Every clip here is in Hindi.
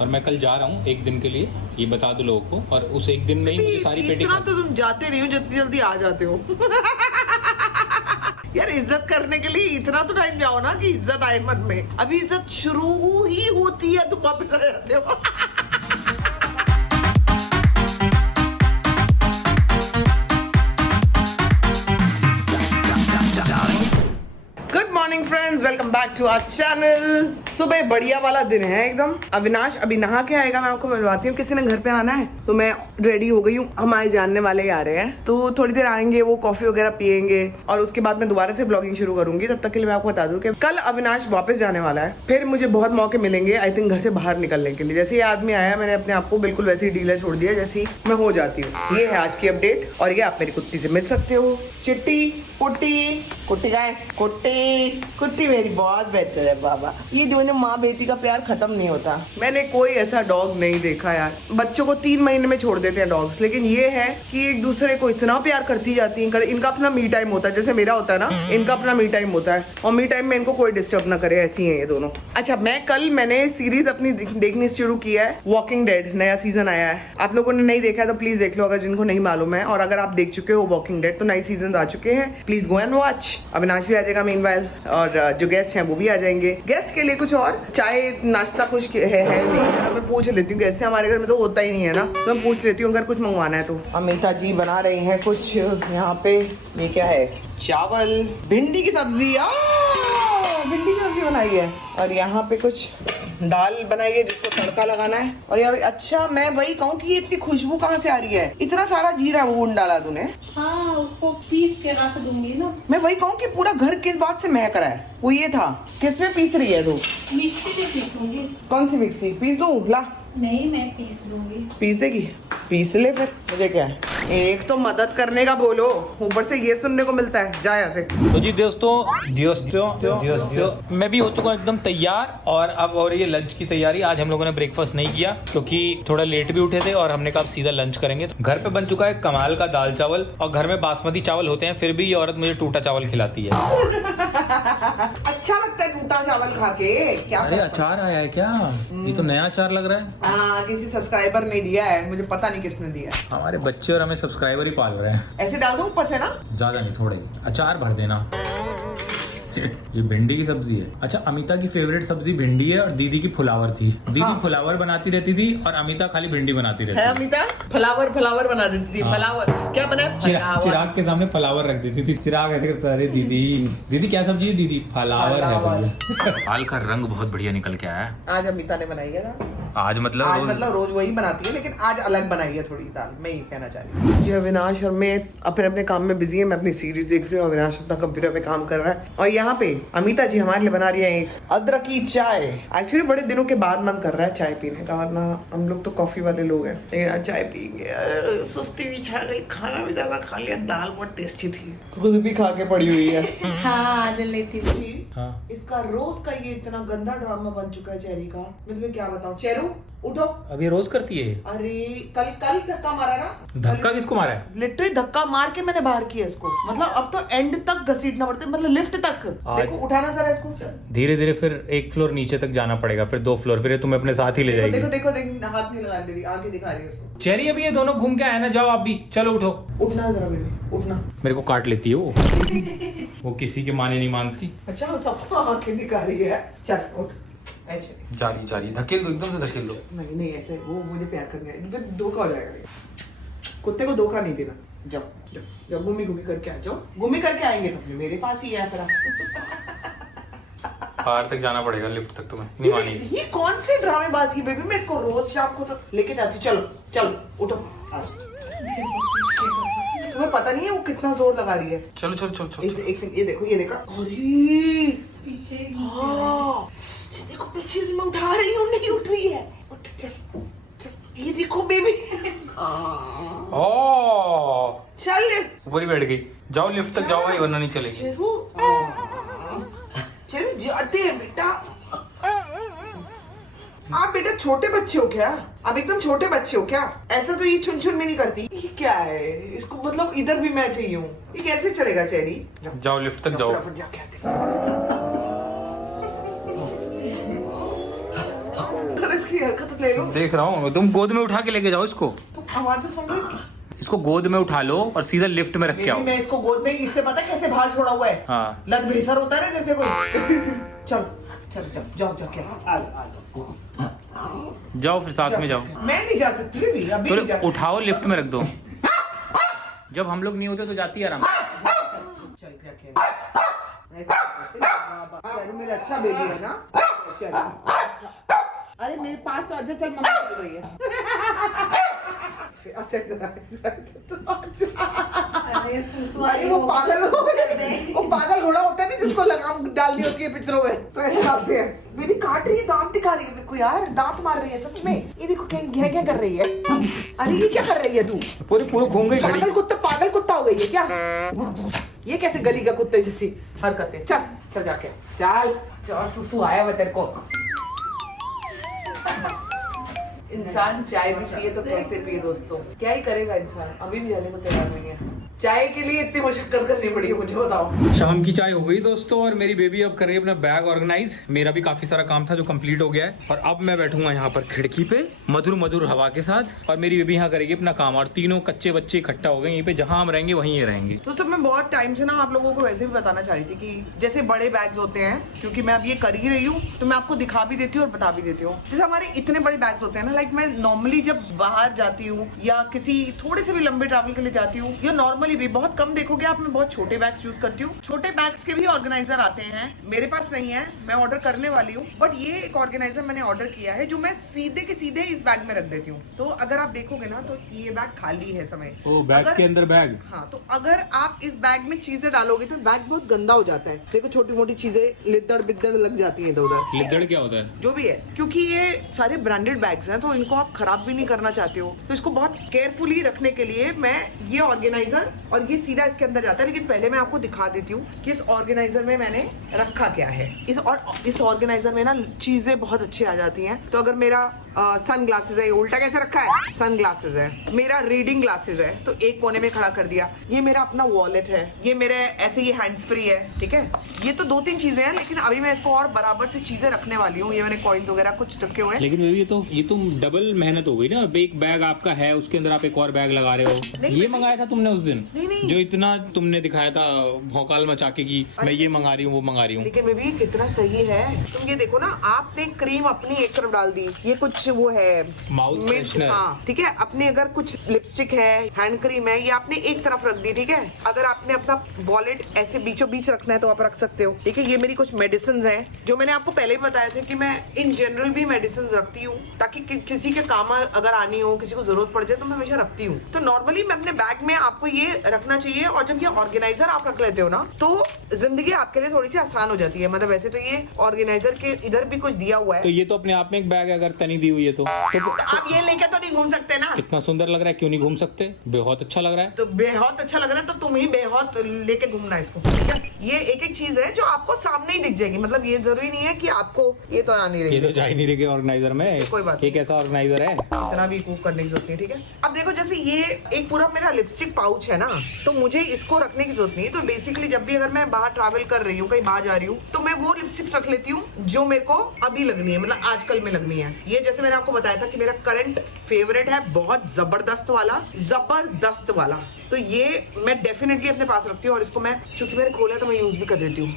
और मैं कल जा रहा हूँ एक दिन के लिए, ये बता दो लोगों को। और उस एक दिन में ही मुझे सारी पेटी इतना तो तुम जाते नहीं हो जितनी जल्दी आ जाते हो। यार इज्जत करने के लिए इतना तो टाइम जाओ ना कि इज्जत आए मन में। अभी इज्जत शुरू ही होती है, तुम वापस आ जाते हो। Good morning friends, welcome back to our channel. सुबह बढ़िया वाला दिन है एकदम। अविनाश अभी नहा के आएगा, मैं आपको मिलवाती हूँ। किसी ने घर पे आना है तो मैं रेडी हो गई हूँ। हमारे जानने वाले ही आ रहे हैं तो थोड़ी देर आएंगे, वो कॉफी वगैरह पियेंगे और उसके बाद मैं दोबारा से ब्लॉगिंग शुरू करूंगी। तब तक के लिए मैं आपको बता दूं कि कल अविनाश वापस जाने वाला है। फिर मुझे बहुत मौके मिलेंगे आई थिंक घर से बाहर निकलने के लिए। जैसे ये आदमी आया, मैंने अपने आप को बिल्कुल वैसे ही ढीला छोड़ दिया जैसी मैं हो जाती हूँ। ये है आज की अपडेट और ये आप मेरी कुत्ती से मिल सकते हो। चिट्टी कुट्टी कुट्टी गाय कुट्टी कुट्टी मेरी बहुत बेहतर है बाबा। ये दोनों माँ बेटी का प्यार खत्म नहीं होता। मैंने कोई ऐसा डॉग नहीं देखा यार। बच्चों को 3 महीने में छोड़ देते हैं डॉग्स, लेकिन ये है कि एक दूसरे को इतना प्यार करती जाती हैं। इनका अपना मी टाइम होता है, जैसे मेरा होता है ना, इनका अपना मी टाइम होता है और मी टाइम में इनको कोई डिस्टर्ब ना करे। ऐसी है ये दोनों। अच्छा, मैंने सीरीज अपनी देखनी शुरू किया है। वॉकिंग डेड नया सीजन आया है। आप लोगों ने नहीं देखा है तो प्लीज देख लो, अगर जिनको नहीं मालूम है। और अगर आप देख चुके हो वॉकिंग डेड तो नए सीजन आ चुके हैं, please go and watch. Avinash भी आ जाएगा मीनवाइल और जो गेस्ट हैं वो भी आ जाएंगे। गेस्ट के लिए कुछ और चाय नाश्ता कुछ है नहीं। मैं पूछ लेती हूँ, गेस्ट हमारे घर में तो होता ही नहीं है ना, तो मैं पूछ लेती हूँ अगर कुछ मंगवाना है तो। अमिता जी बना रही हैं कुछ यहाँ पे। ये क्या है? चावल, भिंडी की सब्जी। भिंडी की सब्जी बनाई है और यहाँ पे कुछ दाल बनाई है जिसको तड़का लगाना है। और यार अच्छा, मैं वही कहूँ कि ये इतनी खुशबू कहाँ से आ रही है? इतना सारा जीरा भून डाला तूने? हाँ, उसको पीस के रख दूंगी ना। मैं वही कहूँ कि पूरा घर किस बात से महक रहा है, वो ये था। किस में पीस रही है तू? मिक्सी में पीसूंगी। कौन सी मिक्सी? पीस दूँ? ला नहीं, मैं पीस लूंगी। पीस देगी? पीस ले फिर, मुझे क्या है। एक तो मदद करने का बोलो, ऊपर से ये सुनने को मिलता है। जा यहाँ से। तो जी दोस्तों मैं भी हो चुका हूँ एकदम तैयार और अब हो रही है लंच की तैयारी। आज हम लोगों ने ब्रेकफास्ट नहीं किया क्योंकि थोड़ा लेट भी उठे थे और हमने कहा सीधा लंच करेंगे। घर पे बन चुका है कमाल का दाल चावल और घर में बासमती चावल होते हैं, फिर भी ये औरत मुझे टूटा चावल खिलाती है। अच्छा लगता है टूटा चावल खा के? क्या अरे अचार आया है क्या? ये तो नया अचार लग रहा है। हाँ, किसी सब्सक्राइबर ने दिया है, मुझे पता नहीं किसने दिया है। हमारे बच्चे और हमें सब्सक्राइबर ही पाल रहे हैं। ऐसे डाल दूं ऊपर से ना? ज्यादा नहीं, थोड़े अचार भर देना। ये भिंडी की सब्जी है। अच्छा, अमिता की फेवरेट सब्जी भिंडी है और दीदी की फुलावर थी। दीदी फुलावर बनाती रहती थी और अमिता खाली भिंडी बनाती रहती है। थी। अमिता फलावर बना देती थी। फलावर क्या बना? चिराग के सामने फलावर रख देती थी। चिराग ऐसे करता, अरे दीदी क्या सब्जी है? दीदी फलावर है भैया। दाल का रंग बहुत बढ़िया निकल के आया है। आज अमिता ने बनाई है ना। आज मतलब रोज वही बनाती है, लेकिन आज अलग बनाई है थोड़ी दाल। मैं ये कहना चाह रही हूँ जी। अविनाश और मैं अपने काम में बिजी है। मैं अपनी सीरीज देख रही हूँ, अविनाश अपना कंप्यूटर पे काम कर रहा है और यहाँ पे अमिता जी हमारे लिए बना रही है एक अदरक की चाय। एक्चुअली बड़े दिनों के बाद मन कर रहा है चाय पीने का, वरना हम लोग तो कॉफी वाले लोग हैं, लेकिन आज चाय पियेंगे। सुस्ती भी छा गई, खाना भी ज्यादा खा लिया। दाल बहुत टेस्टी थी, खुद भी खा के पड़ी हुई है। हाँ, रिलेटिव। हाँ। इसका रोज का ये इतना गंदा ड्रामा बन चुका है चेरी का। मैं तुम्हें क्या बताऊं। चेरू उठो। अब ये रोज करती है। अरे कल धक्का मारा ना। धक्का किसको मारा है? लिटरली धक्का मार के मैंने बाहर किया इसको। मतलब अब तो एंड तक घसीटना पड़ता है, मतलब लिफ्ट तक। देखो, उठाना जरा इसको। धीरे धीरे फिर 1 फ्लोर नीचे तक जाना पड़ेगा, फिर 2 फ्लोर, फिर तुम्हें अपने साथ ही ले जाएगी। देखो हाथ नहीं लगा दे रही, आगे दिखा रही है उसको। चेरी अभी ये दोनों घूम के आए ना, जाओ आप भी, चलो उठो। उठना जरा बेबी, उठना। मेरे को काट लेती है वो। वो किसी के माने नहीं मानती। अच्छा, सबको आंखें दिखा रही है। चल उठ। जा रही धकेल दो, एकदम से धकेल दो। नहीं ऐसे, वो मुझे प्यार करने आए, फिर धोखा हो जाएगा। कुत्ते को धोखा नहीं देना। जाओ घूमी करके आ जाओ। घूमी करके आएंगे तो मेरे पास ही है फिर। बाहर तक जाना पड़ेगा, लिफ्ट तक तुम्हें नहीं मानेगी। ये कौन से ड्रामेबाजी बेबी? मैं इसको रोज शाम को तो लेके जाती। चलो उठो। तुम्हें पता नहीं है वो कितना जोर लगा रही है। चलो एक सेकंड, ये देखो। अरे पीछे देखो, पीछे से मैं उठा रही हूँ, नहीं उठ रही है। उठ, चल। ये देखो बेबी। चल ऊपर ही बैठ गई। जाओ लिफ्ट तक जाओ भाई, वरना नहीं चलेगी। चलो जाते हैं बेटा। आप बेटा छोटे बच्चे हो क्या? आप एकदम छोटे बच्चे हो क्या? ऐसा तो ये छुन भी नहीं करती। ये क्या है? इसको मतलब इधर भी मैं चाहिए हूँ। ये कैसे चलेगा चेरी? जाओ लिफ्ट तक जाओ। इसकी हरकत गिफ्ट ले लो। देख रहा हूँ, तुम गोद में उठा के लेके जाओ इसको। तुम आवाज से सुन रहे हो इसकी? इसको गोद में उठा लो और सीधा लिफ्ट में रख के आओ। मैं इसको गोद में, इससे पता है कैसे बाहर छोड़ा हुआ है? हाँ। लत भेसर होता है ना जैसे कोई। चलो चलो चलो, जाओ जाओ, क्या आ जाओ। जाओ फिर साथ में जाओ। मैं नहीं जा सकती अभी, अभी नहीं जा तो सकती। उठाओ, लिफ्ट में रख दो। जब हम लोग नहीं होते तो जाती है आराम। चल क्या क्या ऐसे मेरा अच्छा बेबी है ना। चल अरे मेरे पास तो अच्छा, चल मम्मी बोल रही है। अच्छा अरे सुसु अरे वो पागल घोड़ा होता है ना जिसको लगाम डालनी होती है पिक्चरों में, तो ऐसे डालते हैं। मेरी काट रही है, दांत दिखा रही है मेरे को यार, दांत मार रही है सच में। ये देखो क्या क्या कर रही है। अरे ये क्या कर रही है तू? पूरी घूम गई खड़ी। पागल कुत्ता हो गई है क्या? ये कैसे गली का कुत्ते जैसी हरकतें? चल चल जाके चल सुसु आया हुआ तेरे को। इंसान चाय भी पिए तो कैसे पिए दोस्तों, क्या ही करेगा इंसान। अभी भी जाने को तैयार नहीं है। चाय के लिए इतनी मुश्किल करनी पड़ी है, मुझे बताओ। शाम की चाय हो गई दोस्तों, और मेरी बेबी अब कर रही है अपना बैग ऑर्गेनाइज। मेरा भी काफी सारा काम था जो कंप्लीट हो गया है, और अब मैं बैठूंगा यहाँ पर खिड़की पे मधुर मधुर हवा के साथ, और मेरी बेबी यहाँ करेगी अपना काम। और तीनों कच्चे बच्चे इकट्ठा हो गए यहीं पे, जहाँ हम रहेंगे वहीं ये रहेंगे। तो सब मैं बहुत टाइम से ना आप लोगों को वैसे भी बताना चाह रही थी कि जैसे बड़े बैग्स होते हैं, क्योंकि मैं अब ये कर ही रही हूँ तो मैं आपको दिखा भी देती हूँ और बता भी देती हूँ। जैसे हमारे इतने बड़े बैग्स होते हैं ना, लाइक मैं नॉर्मली जब बाहर जाती हूँ या किसी थोड़े से भी लंबे ट्रैवल के लिए जाती हूँ, या नॉर्मली भी बहुत कम देखोगे आप, मैं बहुत छोटे बैग्स यूज करती हूँ। छोटे बैग्स के भी ऑर्गेनाइजर आते हैं, मेरे पास नहीं है, मैं ऑर्डर करने वाली हूँ। बट ये एक ऑर्गेनाइजर मैंने ऑर्डर किया है जो मैं सीधे के सीधे इस बैग में रख देती हूँ। तो अगर आप देखोगे ना तो ये बैग खाली है समय। बैग के अंदर बैग। हाँ, तो अगर आप इस बैग में चीजें डालोगे तो बैग बहुत गंदा हो जाता है। देखो छोटी मोटी चीजें लिद्दड़ बिद्दड़ लग जाती है इधर उधर। लिद्दड़ क्या होता है? जो भी है, क्योंकि ये सारे ब्रांडेड बैग्स हैं तो इनको आप खराब भी नहीं करना चाहते हो, तो इसको बहुत केयरफुली रखने के लिए मैं ये ऑर्गेनाइजर, और ये सीधा इसके अंदर जाता है। लेकिन पहले मैं आपको दिखा देती हूँ कि इस ऑर्गेनाइजर में मैंने रखा क्या है। इस ऑर्गेनाइजर में ना चीजें बहुत अच्छी आ जाती हैं। तो अगर मेरा सन ग्लासेस है, ये उल्टा कैसे रखा है, सन ग्लासेस है, मेरा रीडिंग ग्लासेस है तो एक कोने में खड़ा कर दिया। ये मेरा अपना वॉलेट है, ये मेरे ऐसे ये हैंड्स फ्री है, ठीक है। ये तो 2-3 चीजें हैं, लेकिन अभी मैं इसको और बराबर से चीजें रखने वाली हूँ। ये मैंने कॉइन्स वगैरह कुछ रखे हुए हैं। लेकिन ये तो डबल मेहनत हो गई ना। एक बैग आपका है, उसके अंदर आप एक और बैग लगा रहे हो। ये मंगाया था तुमने उस दिन? नहीं। जो इतना तुमने दिखाया था भौकाल मचा के कि मैं ये मंगा रही हूँ वो मंगा रही हूँ। लेकिन बेबी कितना सही है। तुम ये देखो ना, आपने क्रीम अपनी एक तरफ डाल दी, ये कुछ वो है माउथ फ्रेशनर, हाँ ठीक है। अपने अगर कुछ लिपस्टिक है, हैंड क्रीम है, ये आपने एक तरफ रख दी, ठीक है। अगर आपने अपना वॉलेट ऐसे बीचों बीच रखना है तो आप रख सकते हो, ठीक है। ये मेरी कुछ मेडिसिन है जो मैंने आपको पहले भी बताया था कि मैं इन जनरल भी मेडिसिन रखती हूँ, ताकि किसी के काम अगर आनी हो, किसी को जरूरत पड़ जाए तो मैं हमेशा रखती हूँ। तो नॉर्मली मैं अपने बैग में आपको ये रखना चाहिए, और जब ये ऑर्गेनाइजर आप रख लेते हो ना तो जिंदगी आपके लिए थोड़ी सी आसान हो जाती है। मतलब वैसे तो ये ऑर्गेनाइजर के इधर भी कुछ दिया हुआ है, तो ये तो अपने आप में एक बैग है। अगर तनी दी हुई है तो आप ये लेके तो नहीं घूम सकते ना। कितना सुंदर लग रहा है, क्यों नहीं घूम सकते? बहुत अच्छा लग रहा है। तो बेहद अच्छा लग रहा है तो तुम ही बेहद लेके घूमना इसको, ठीक है। ये एक एक चीज है जो आपको सामने ही दिख जाएगी। मतलब ये जरूरी नहीं है कि आपको ये तो आनी ये रहेगी। तो जा ही नहीं रही ऑर्गेनाइजर में। कोई बात एक ऐसा ऑर्गेनाइजर है, इतना भी कुक करने की जरूरत नहीं, ठीक है। अब देखो जैसे ये एक पूरा मेरा लिपस्टिक पाउच है ना, तो मुझे इसको रखने की जरूरत नहीं है। तो बेसिकली जब भी अगर मैं बाहर ट्रैवल कर रही हूँ, कहीं बाहर जा रही हूँ, तो मैं वो लिपस्टिक रख लेती हूँ जो मेरे को अभी लगनी है, मतलब आजकल में लगनी है। ये जैसे मैंने आपको बताया था कि मेरा करंट फेवरेट है, बहुत जबरदस्त वाला। तो ये मैं डेफिनेटली अपने पास रखती हूँ, और इसको मैं चूंकि मैंने खोला तो मैं यूज भी कर देती हूँ।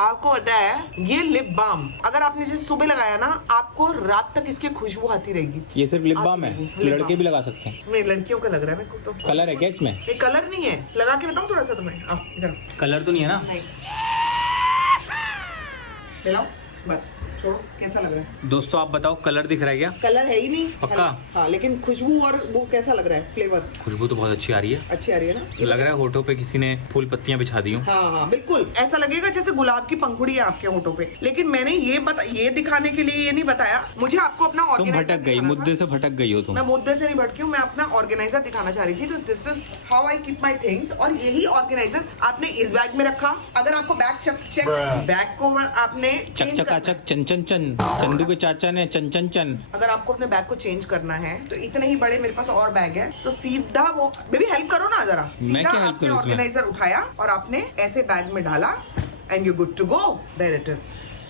आपको पता है ये लिप बाम अगर आपने जैसे सुबह लगाया ना, आपको रात तक इसकी खुशबू आती रहेगी। ये सिर्फ लिप बाम है, लड़के भी लगा सकते हैं। मेरे लड़कियों का लग रहा है मेरे को तो। कलर है क्या इसमें? ये कलर नहीं है, लगा के बताऊं थोड़ा सा तुम्हें? आओ इधर। कलर तो नहीं है ना? नहीं, लाओ बस, छोड़ो। कैसा लग रहा है दोस्तों आप बताओ, कलर दिख रहा है क्या? कलर है ही नहीं पक्का? हाँ, लेकिन खुशबू और वो कैसा लग रहा है, फ्लेवर खुशबू तो बहुत अच्छी आ रही है। अच्छी आ रही है ना। लग रहा है होठों पे किसी ने फूल पत्तियां बिछा दी हूँ। हाँ बिल्कुल ऐसा लगेगा जैसे गुलाब की पंखुड़ी है आपके होठों पे। लेकिन मैंने ये दिखाने के लिए ये नहीं बताया, मुझे आपको अपना तुम भटक गई, मुद्दे से भटक गई हो तुम। मैं मुद्दे से नहीं भटकी हूँ, मैं अपना ऑर्गेनाइजर दिखाना चाह रही थी। तो this is how I keep my things, और यही ऑर्गेनाइजर आपने इस बैग में रखा। अगर आपको बैग को आपने चक चकाचक चन चन चन, चंदू के चाचा ने चन चन चन। अगर आपको अपने बैग को चेंज करना है तो इतने ही बड़े मेरे पास और बैग है, तो सीधा वो बेबी हेल्प करो ना जरा। सीधा आपने ऑर्गेनाइजर उठाया और आपने ऐसे बैग में डाला, and you good to go. There it is.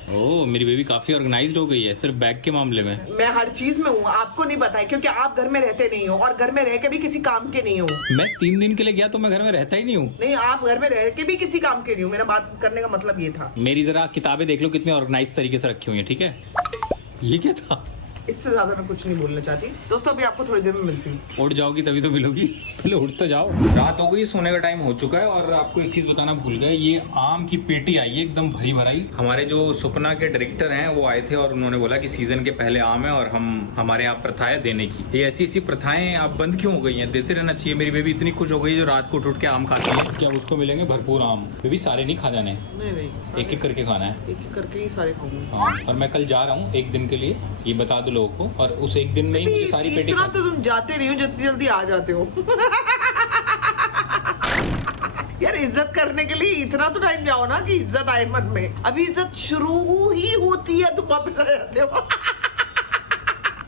Oh मेरी बेबी काफी ऑर्गेनाइज्ड हो गई है सिर्फ बैग के मामले में। मैं हर चीज में हूँ, आपको नहीं पता है क्योंकि आप घर में रहते नहीं हो और घर में रह के भी किसी काम के नहीं हो। मैं 3 दिन के लिए गया तो मैं घर में रहता ही नहीं हूँ। नहीं, आप घर में रह के भी किसी काम के नहीं हो, मेरा बात करने का मतलब ये था। मेरी जरा किताबें देख लो कितनी ऑर्गेनाइज तरीके से रखी हुई है, ठीक है। ये क्या था? इससे ज्यादा मैं कुछ नहीं बोलना चाहती दोस्तों। अभी आपको थोड़ी देर में मिलती हूँ। उठ जाओगी तभी तो मिलोगी, पहले उठ तो जाओ। रात हो गई, सोने का टाइम हो चुका है और आपको एक चीज बताना भूल गए, ये आम की पेटी आई है एकदम भरी भराई। हमारे जो सुपना के डायरेक्टर हैं वो आए थे और उन्होंने बोला कि सीजन के पहले आम है और हमारे यहाँ प्रथा है देने की। ये ऐसी ऐसी प्रथाएं आप बंद क्यों हो गई हैं? देते रहना चाहिए। मेरी बेबी इतनी खुश हो गई जो रात को उठ के आम खाती है। क्या उसको मिलेंगे भरपूर आम? बेबी सारे नहीं खा जाने, नहीं, एक एक करके खाना है। एक एक करके ही सारे खाऊंगी। हाँ, और मैं कल जा रहा हूँ 1 दिन के लिए, ये बता दो लोगों को, और उस 1 दिन में ही मुझे सारी पेटी इतना तो तुम जाते नहीं हो जितनी जल्दी आ जाते हो। यार इज्जत करने के लिए इतना तो टाइम जाओ ना कि इज्जत आए मन में। अभी इज्जत शुरू ही होती है तुम वापस आ जाते हो।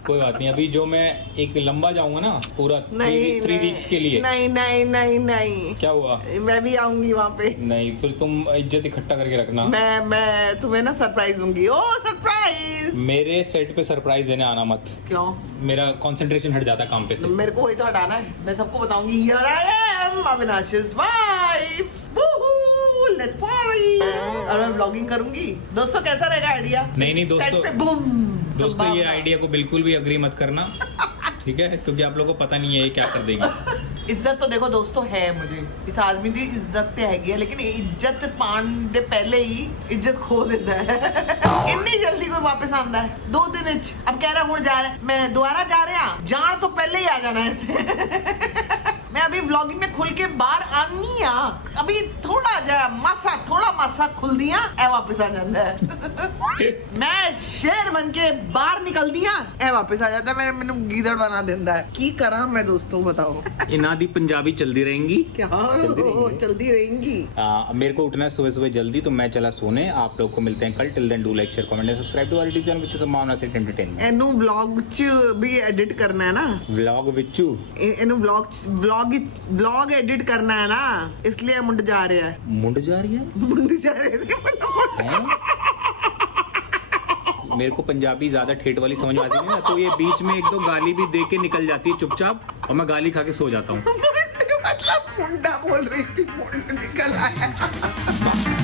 कोई बात नहीं, अभी जो मैं एक लंबा जाऊंगा ना पूरा 3 वीक्स के लिए। नहीं नहीं नहीं नहीं, क्या हुआ? मैं भी आऊंगी वहाँ पे। नहीं, फिर तुम इज्जत इकट्ठा करके रखना। मैं तुम्हें ना सरप्राइज दूंगी। ओ सरप्राइज! मेरे सेट पे सरप्राइज देने आना मत। क्यों? मेरा कंसंट्रेशन हट जाता है काम पे से। मेरे को वही तो हटाना है। मैं सबको बताऊंगी here I am Avinash's wife. Let's party. और मैं व्लॉगिंग करूंगी। दोस्तों कैसा रहेगा आइडिया? नहीं दोस्तों, सेट पे बूम। दोस्तों ये आइडिया को बिल्कुल भी अग्री मत करना, ठीक है, क्योंकि आप लोगों को पता नहीं है ये क्या कर देंगे। इज्जत तो देखो दोस्तों है मुझे, इस आदमी की इज्जत तो हैगी है, लेकिन इज्जत पाने पहले ही इज्जत खो देता है। इतनी जल्दी कोई वापस आंदा है 2 दिन अब कह रहा हूँ जा रहा है, मैं दोबारा जा रहा जान तो पहले ही आ जाना है इससे। मैं अभी व्लॉगिंग में खुल के बाहर आनी आ, अभी थोड़ा मासा खुल दिया ए वापस आ जाता है। मैं शेर बन के बाहर निकल दिया ए वापस आ जाता है। मैंने गीदड़ बना देता है। की करा मैं दोस्तों बताओ। इनादी पंजाबी चलती रहेंगी क्या चलती रहेंगी। मेरे को उठना है सुबह सुबह जल्दी, तो मैं चला सोने। आप लोग को मिलते हैं कल। Till then do like share comment and subscribe to our YouTube channel which is मावना सेट एंटरटेनमेंट। एनु व्लॉग च भी एडिट करना है ना। व्लॉग विचू एनु व्लॉग एडिट करना है ना, इसलिए मुंड जा रहा है। मुंड जा रही है? मुंड जा रहे हैं। मेरे को पंजाबी ज्यादा ठेठ वाली समझ में आती नहीं ना, तो ये बीच में 1-2 गाली भी दे के निकल जाती है चुपचाप, और मैं गाली खा के सो जाता हूँ। मतलब मुंडा बोल रही थी, मुंड निकल आया।